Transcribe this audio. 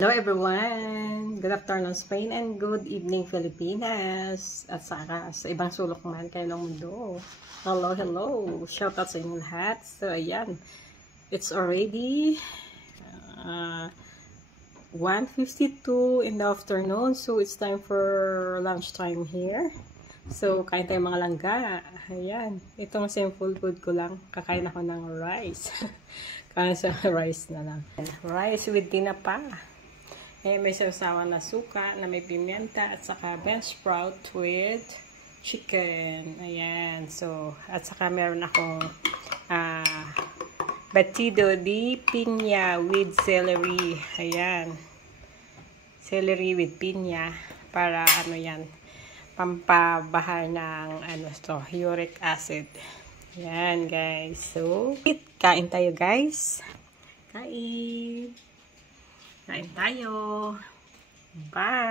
Hello everyone! Good afternoon Spain and good evening Pilipinas at saka sa ibang sulok man kayo ng mundo. Hello, hello! Shout out sa inyong lahat. So ayan, it's already 1:52 in the afternoon. So it's time for lunchtime here. So kain tayo mga langga. Ayan, itong simple food ko lang. Kakain ako ng rice. Kain sa rice na lang. Rice with tinapa. May sausawan na suka na may pimienta at saka bean sprout with chicken. Ayan. So, at saka meron akong batido de piña with celery. Ayan. Celery with piña para ano yan, pampabahar ng uric acid. Ayan guys. So, kain tayo guys. Kain tayo. Bye!